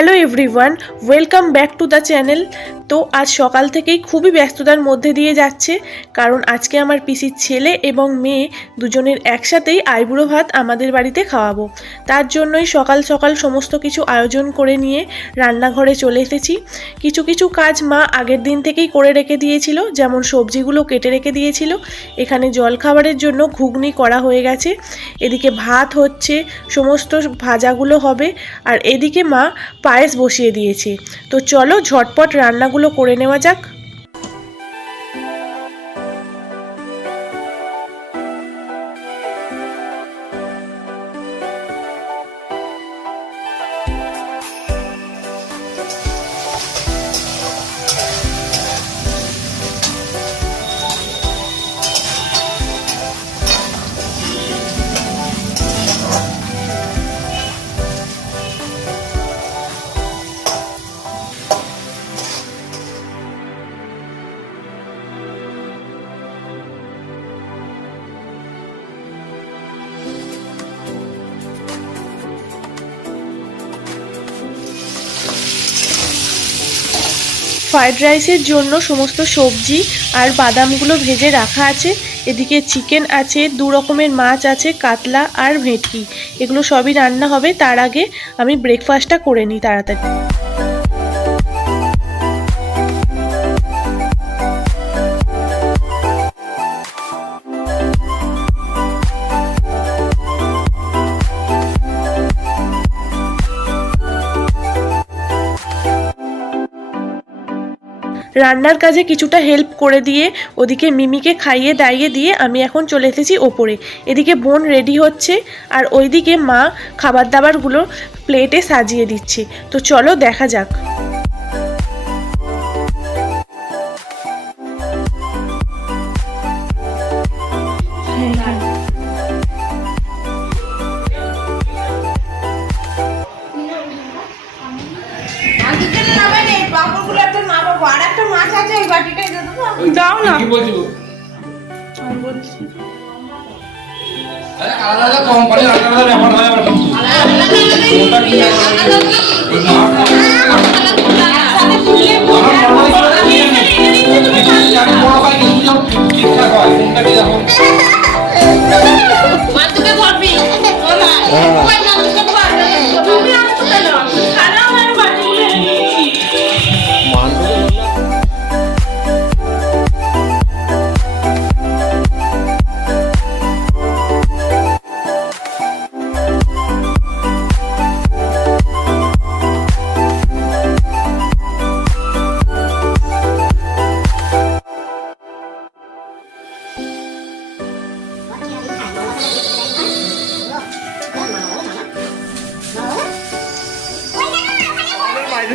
Hello everyone, welcome back to the channel. তো আজ সকাল থেকেই খুবই ব্যস্ততার মধ্যে দিয়ে যাচ্ছে, কারণ আজকে আমার পিসির ছেলে এবং মেয়ে দুজনের একসাথেই আইবুড়ো ভাত আমাদের বাড়িতে খাওয়াবো। তার জন্যই সকাল সকাল সমস্ত কিছু আয়োজন করে নিয়ে রান্নাঘরে চলে এসেছি। কিছু কিছু কাজ মা আগের দিন থেকেই করে রেখে দিয়েছিল, যেমন সবজিগুলো কেটে রেখে দিয়েছিল। এখানে জলখাবারের জন্য ঘুগনি করা হয়ে গেছে, এদিকে ভাত হচ্ছে, সমস্ত ভাজাগুলো হবে, আর এদিকে মা পায়েস বসিয়ে দিয়েছে। তো চলো ঝটপট রান্নাগুলো করে নেওয়া যাক। ফ্রাইড রাইসের জন্য সমস্ত সবজি আর বাদামগুলো ভেজে রাখা আছে। এদিকে চিকেন আছে, 2 রকমের মাছ আছে, কাতলা আর ভেটকি। এগুলো সবই রান্না হবে। তার আগে আমি ব্রেকফাস্টটা করে নিই তাড়াতাড়ি। রান্নার কাজে কিছুটা হেল্প করে দিয়ে ওদিকে মিমিকে খাইয়ে দাইয়ে দিয়ে আমি এখন চলে এসেছি ওপরে। এদিকে বোন রেডি হচ্ছে, আর ওইদিকে মা খাবার দাবারগুলো প্লেটে সাজিয়ে দিচ্ছে। তো চলো দেখা যাক। দাও না, কি বলছো? আমি বলছি আরে আলাদা কোম্পানি আলাদা ব্যাপার হয়। ওটা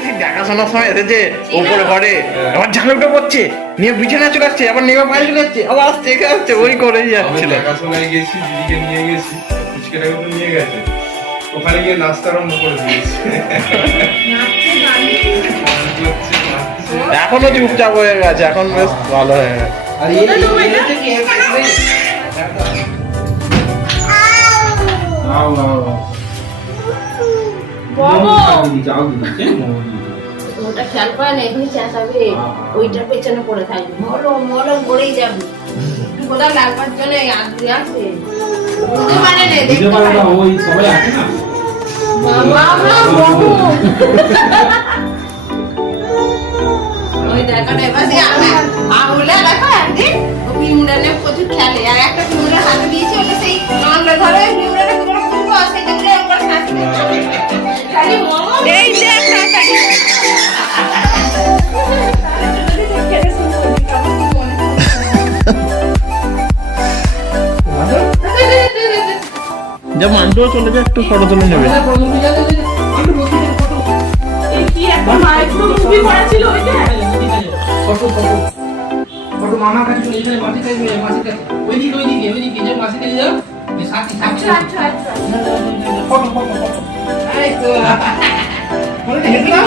কি দেখাশোনার সময় এসেছে ওপরে ঘরে, আবার ঝামেলাটা করছে, নিয়ে বিছানা চলে আসছে, আবার নেমে বাইরে চলে যাচ্ছে, আবার আসছে এখানে আসছে, ওই করেই যাচ্ছিল। দেখাশোনায় গেছি, দিদিকে নিয়ে গেছি, ফুচকাটাকে তো নিয়ে গেছে, ওখানে গিয়ে নাস্তা আরম্ভ করে দিয়েছে। এখনো চুপচাপ হয়ে গেছে, এখন বেশ ভালো হয়ে গেছে। ওটা খেয়াল করে না, এখানে চেঁচাবে, ওইটার পেছনে পড়ে থাকবে, মলম মলম পড়েই যাবে। কোথাও লাগবার জন্য আসবে আসবে, বুঝতে পারে না, দেখতে পারে না, ওই সবাই আছে না মামা বাবু। ওই দেখো না, এবার আমি আঙুলে দেখো একদিন ও পিমুড়ানে প্রচুর খেলে, আর একটা পিমুড়া হাতে দিয়েছে, ওটা সেই নন্ডে ধরে পিমুড়াটা পুরো পুরো আসে, দেখলে একবার খাচ্ছি খালি মামা এই দেখ কাকাটি। যা মান্টুও চলে যায়, একটু ফটো তুলে নেবে। মামা কাছে চলে যাবে, মাসি কাছে যাবে, মাসি কাছে ওইদিকে ওইদিকে ওইদিকে যে মাসি কাছে যাও, এই সাথী সাথী আচ্ছা ফটো ফটো ফটো এই তো বলে দেখলা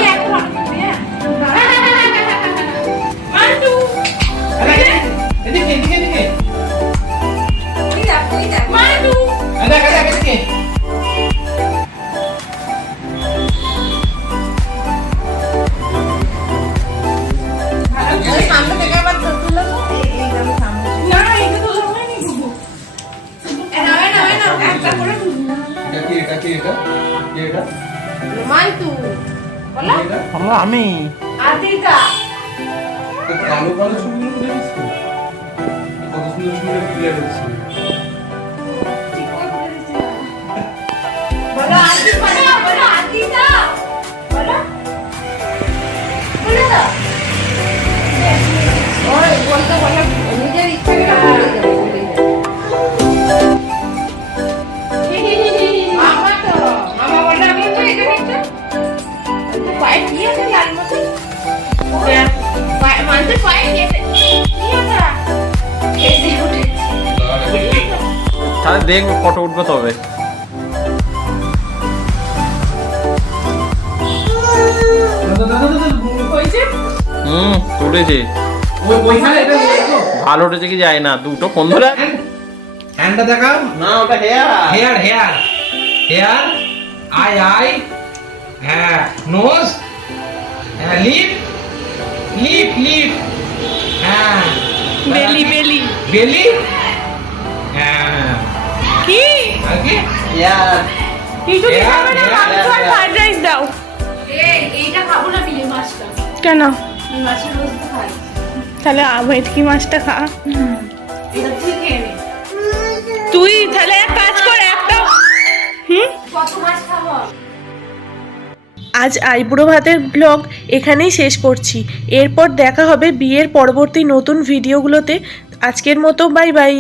মান্টু আরে এদিকে এদিকে এদিকে ওই দেখ মান্টু আরে এদিকে আমি আদিতা কালো কালো ছবিগুলো কোথায় গেছে? কত সুন্দর সুন্দর ক্লিয়ার হচ্ছে। বলো আদিতা বলো আদিতা বলো বলো ওই বলতে বলে নিজের ইচ্ছা করে বলে যাবে মামা তো মামা বলে আমি তো এখানে একটা পায়ে কি আছে লাল মতো পায়ে মানতে পায়ে কি আছে কি আছে এসে উঠে তাহলে দেখবো ফটো উঠবে তবে। হয়েছে তুলেছে ওইখানে এটা দেখো ভালো উঠেছে কি যায় না, দুটো ফোন ধরে হ্যান্ডটা দেখাও না ওটা hair hair hair hair eye eye হ্যাঁ নোজ হ্যাঁ লিপ লিপ লিপ হ্যাঁ বেলি বেলি বেলি হ্যাঁ কি আগে হেয়ার কিছু Yeah, খাবে না, yeah, মাংস আর yeah. ফ্রাইড রাইস দাও। এইটা খাবো না বিলে মাছটা কেন? এই মাছের রোজ তো খাই তাহলে ভেটকি মাছটা খা। এটা তুই খেয়ে নে তুই তাহলে এক কাজ কর, একটা কত মাছ খাবো আজ আইবুড়ো ভাতের ব্লগ এখানেই শেষ করছি। এরপর দেখা হবে বিয়ের পরবর্তী নতুন ভিডিওগুলোতে। আজকের মতো বাই বাই।